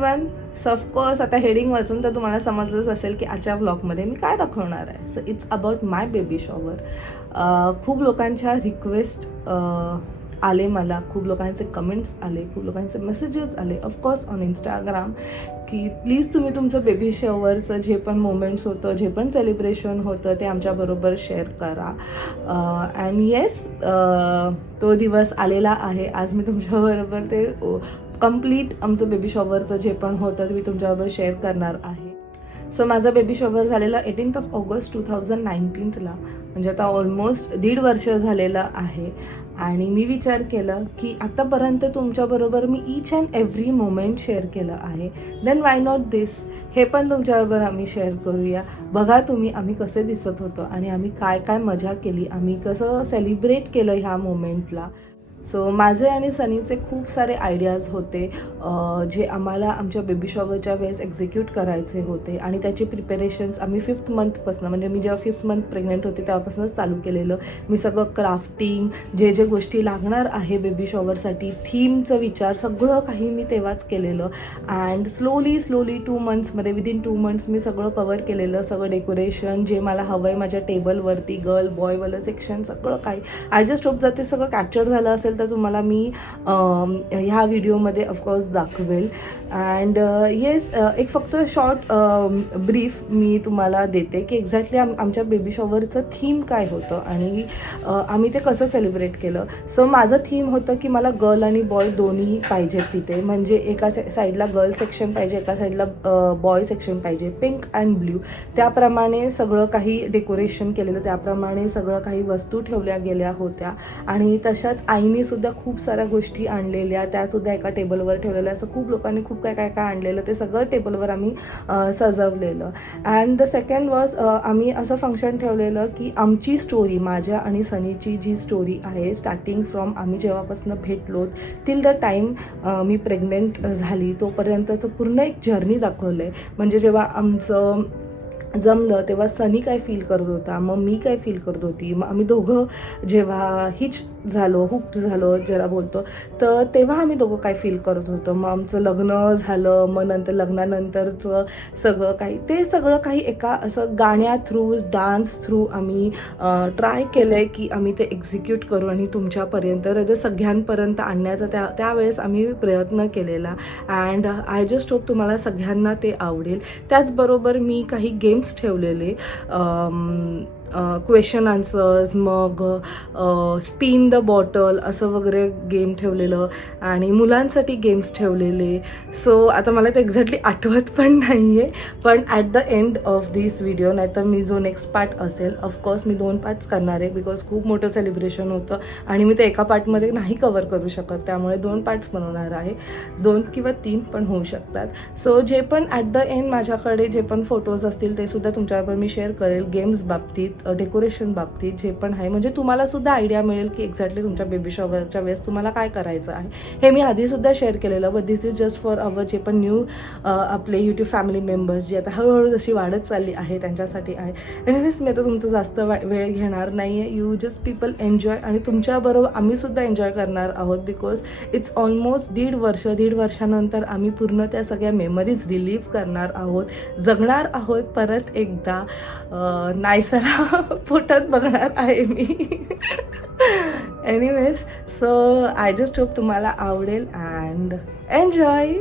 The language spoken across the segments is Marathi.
एव्हरीवन. सो ऑफकोर्स आता हेडिंग वाचून तर तुम्हाला समजलंच असेल की आजच्या ब्लॉगमध्ये मी काय दाखवणार आहे. So it's about my baby shower. खूप लोकांच्या रिक्वेस्ट आले, मला खूप लोकांचे कमेंट्स आले, खूप लोकांचे मेसेजेस आले ऑफकोर्स ऑन इंस्टाग्राम की प्लीज तुम्ही तुमचं बेबी शॉवरचं जे पण मोमेंट्स होतं, जे पण सेलिब्रेशन होतं ते आमच्याबरोबर शेअर करा. अँड येस, तो दिवस आलेला आहे. आज मी तुमच्याबरोबर ते कंप्लीट आमचं बेबी शॉवरचं जे पण होतं ते मी तुमच्याबरोबर शेअर करणार आहे. सो माझं बेबी शॉवर झालेलं 18 ऑगस्ट 2019ला, म्हणजे आता ऑलमोस्ट 1.5 वर्ष झालेलं आहे. आणि मी विचार केलं की आतापर्यंत तुमच्याबरोबर मी each and every moment share केलं आहे, देन वाय नॉट दिस, हे पण तुमच्याबरोबर आम्ही शेअर करूया. बघा तुम्ही आम्ही कसे दिसत होतो आणि आम्ही काय काय मजा केली, आम्ही कसं सेलिब्रेट केलं ह्या मोमेंटला. सो माझे आणि सनीचे खूप सारे आयडियाज होते जे आम्हाला आमच्या बेबी शॉवरच्या वेळेस एक्झिक्यूट करायचे होते. आणि त्याचे प्रिपरेशन्स आम्ही 5th मंथपासून, म्हणजे मी जेव्हा 5th मंथ प्रेग्नेंट होते तेव्हापासूनच चालू केलेलं. मी सगळं क्राफ्टिंग, जे जे गोष्टी लागणार आहे बेबी शॉवरसाठी, थीमचं विचार, सगळं काही मी तेव्हाच केलेलं. अँड स्लोली 2 मंथ्समध्ये, विदिन 2 मंथ्स मी सगळं कवर केलेलं. सगळं डेकोरेशन जे मला हवं आहे माझ्या टेबलवरती, गर्ल बॉयवालं सेक्शन, सगळं काही. आय जस्ट होप जर ते सगळं कॅप्चर झालं असेल तर तुम्हाला मी ह्या व्हिडिओमध्ये ऑफकोर्स दाखवेल. अँड येस, एक फक्त शॉर्ट ब्रीफ मी तुम्हाला देते की एक्झॅक्टली आमच्या बेबी शॉवरचं थीम काय होतं आणि आम्ही ते कसं सेलिब्रेट केलं. सो माझं थीम होतं की मला गर्ल आणि बॉय दोन्ही पाहिजेत तिथे, म्हणजे एका साईडला गर्ल सेक्शन पाहिजे, एका साईडला बॉय सेक्शन पाहिजे, पिंक अँड ब्ल्यू. त्याप्रमाणे सगळं काही डेकोरेशन केलेलं, त्याप्रमाणे सगळं काही वस्तू ठेवल्या गेल्या होत्या. आणि तशाच आईने सुद्धा खूप साऱ्या गोष्टी आणलेल्या, त्यासुद्धा एका टेबलवर ठेवलेल्या. असं खूप लोकांनी खूप काय काय काय आणलेलं, ते सगळं टेबलवर आम्ही सजवलेलं. अँड द सेकंड वॉज, आम्ही असं फंक्शन ठेवलेलं की आमची स्टोरी, माझ्या आणि सनीची जी स्टोरी आहे, स्टार्टिंग फ्रॉम आम्ही जेव्हापासून भेटलो till the time me pregnant झाली तोपर्यंतचं पूर्ण एक जर्नी दाखवलं आहे. म्हणजे जेव्हा आमचं जमलं तेव्हा सनी काय फील करत होता, मग मी काय फील करत होती, मग आम्ही दोघं जेव्हा हुक्ड झालो ज्याला बोलतो, तर तेव्हा आम्ही दोघं काय फील करत होतो. मग आमचं लग्न झालं, मग नंतर लग्नानंतरचं सगळं काही, ते सगळं काही एका असं गाण्या थ्रू, डान्स थ्रू आम्ही ट्राय केलं आहे की आम्ही ते एक्झिक्यूट करू आणि तुमच्यापर्यंत सगळ्यांपर्यंत आणण्याचा त्यावेळेस आम्ही प्रयत्न केलेला. अँड आय जस्ट होप तुम्हाला सगळ्यांना ते आवडेल. त्याचबरोबर मी काही गेम्स ठेवलेले, क्वेश्चन आन्सर्स, मग स्पिन द बॉटल असं वगैरे गेम ठेवलेलं आणि मुलांसाठी गेम्स ठेवलेले. सो आता मला ते एक्झॅक्टली आठवत पण नाही आहे, पण at the end of this video, नाहीतर मी जो नेक्स्ट पार्ट असेल, ऑफकोर्स मी 2 पार्ट्स करणार आहे, बिकॉज खूप मोठं सेलिब्रेशन होतं आणि मी ते एका पार्टमध्ये नाही कवर करू शकत, त्यामुळे 2 पार्ट्स बनवणार आहे. 2 किंवा 3 पण होऊ शकतात. सो जे पण ॲट द एंड माझ्याकडे जे पण फोटोज असतील ते सुद्धा तुमच्याबरोबर मी शेअर करेल, गेम्स बाबतीत, डेकोरेशन बाबतीत जे पण आहे, म्हणजे तुम्हाला सुद्धा आयडिया मिळेल की एक्झॅक्टली तुमच्या बेबी शॉवरच्या वेळेस तुम्हाला काय करायचं आहे. हे मी आधीसुद्धा शेअर केलेलं, but this is just for our जे पण न्यू आपले यूट्यूब फॅमिली मेंबर्स जी आता हळूहळू जशी वाढत चालली आहे त्यांच्यासाठी आहे. एनिवेज, मी आता तुमचं जास्त वेळ घेणार नाही आहे. यू जस्ट पीपल एन्जॉय, आणि तुमच्याबरोबर आम्हीसुद्धा एन्जॉय करणार आहोत, बिकॉज इट्स ऑलमोस्ट 1.5 वर्षानंतर आम्ही पूर्ण त्या सगळ्या मेमरीज रिलीव्ह करणार आहोत, जगणार आहोत परत एकदा. नायसरा पोटात बघणार आहे मी. Anyways, so I just hope तुम्हाला आवडेल अँड एन्जॉय.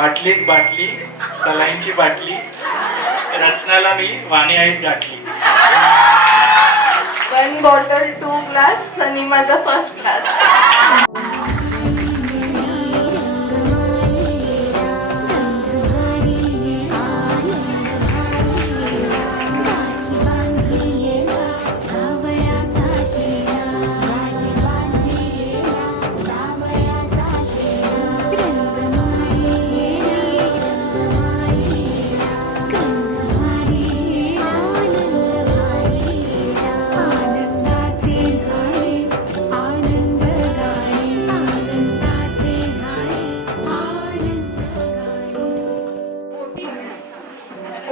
बाटलीत बाटली सलाईनची बाटली रचनाला मी वाणी आहेत गाठली. 1 बॉटल 2 ग्लास आणि माझा फर्स्ट क्लास.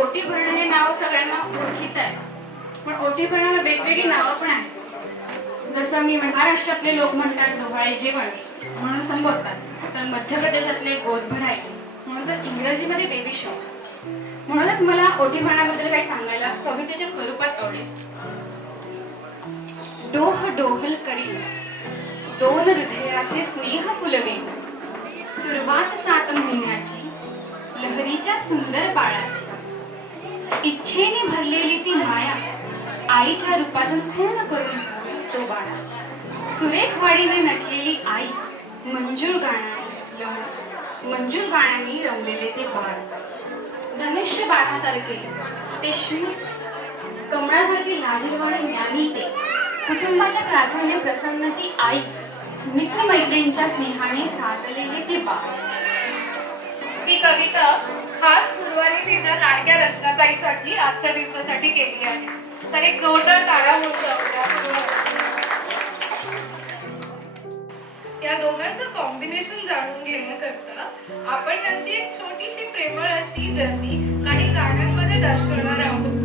ओटी भरणं हे नाव सगळ्यांना ओळखीचं आहे, पण ओटी भरण्याला वेगवेगळी नावं पण आहेत. जसं मी महाराष्ट्रातले लोक म्हणतात डोहाळे जेवण म्हणून संबोधतात, तर मध्य प्रदेशातले गोद भराई म्हणून तर इंग्रजीमध्ये बेबी शॉवर. म्हणूनच मला ओटी भरण्याबद्दल काही सांगायला कवितेच्या स्वरूपात आवडेल. डोह डोहल करी दोन हृदयाचे स्नेह फुलवे, सुरुवात 7 महिन्याची लहरीच्या सुंदर बाळाची, इच्छेने भरलेली ती माया आईच्या रूपातून पूर्ण करून तो बाळा. सुरेख वाडीने नटलेली आई मंजूर गाण्याने रमलेले ते बाळ. धनुष्य बाळासारखे ते शूर, कमळासारखी लाजरवाणी ज्ञानी ते, कुटुंबाच्या प्रार्थनेने प्रसन्न ती आई, मित्रमैत्रिणींच्या स्नेहाने साजलेले ते बाळ. ही कविता खास पूर्वाने तिच्या लाडक्या रचनाताईसाठी आजच्या दिवसासाठी केली आहे. सर एक जोरदार टाळ्या होत या दोघांचं कॉम्बिनेशन जाणून घेण्याकरता आपण यांची एक छोटीशी प्रेमळ अशी जर्नी काही गाण्यांमध्ये दर्शवणार आहोत.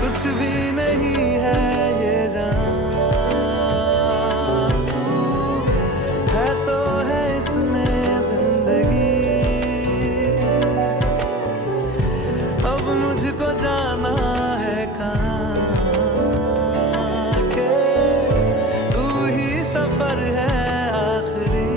कुछ भी नहीं है ये जान, तू है तो है इसमें जिंदगी. अब मुझको जाना है कहाँ के तू ही सफर है आखिरी.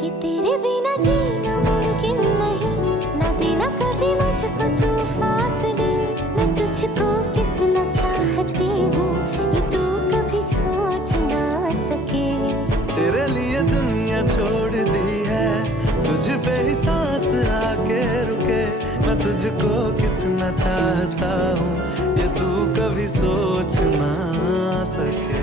कि तेरे बिना जीना मुमकिन नहीं, ना देना कभी मुझको तू फासले. मैं तुझको कितना चाहती हूँ ये तू कभी सोच ना सके. तेरे लिए दुनिया छोड़ दी है, तुझ पे ही सांस आके रुके. मैं तुझको कितना चाहता हूँ ये तू कभी सोच ना सके.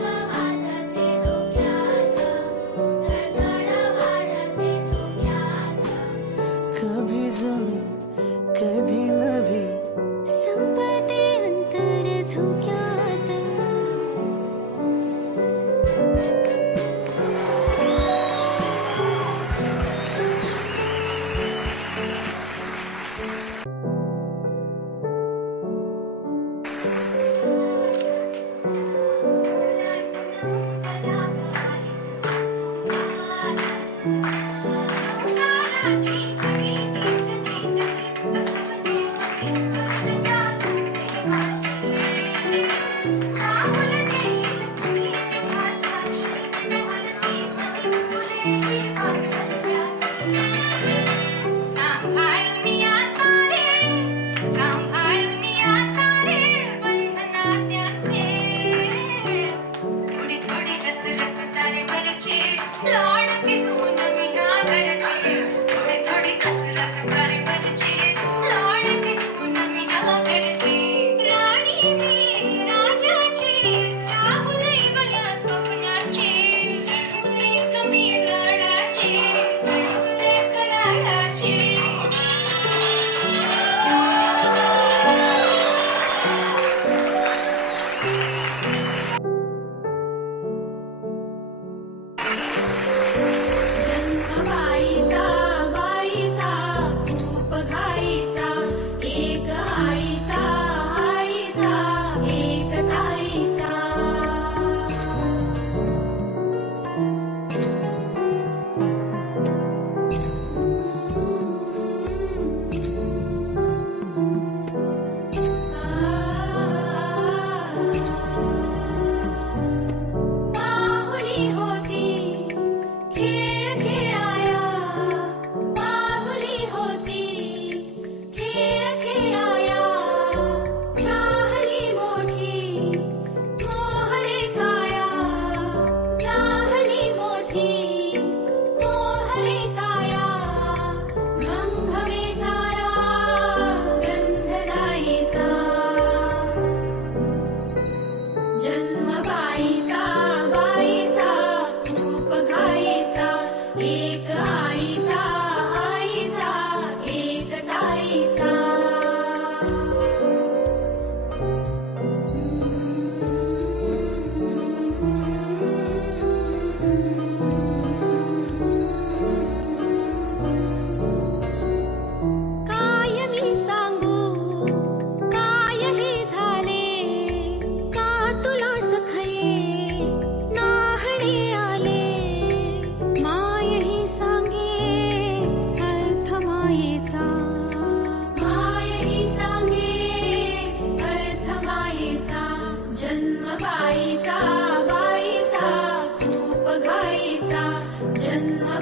आवाज ते डोके रे काया घमघमे सारा गंध जाईचा जन्म बाईचा बाईचा खूप घाईचा एक आईचा आईचा एक ताईचा काय मी सांगू काय हे झाले का तुला सखये नाहणे आले माय ही सांगे अर्थ मायेचा माय ही सांगे अर्थ मायेचा जन्म बाईचा बाईचा खूप घाईचा जन्म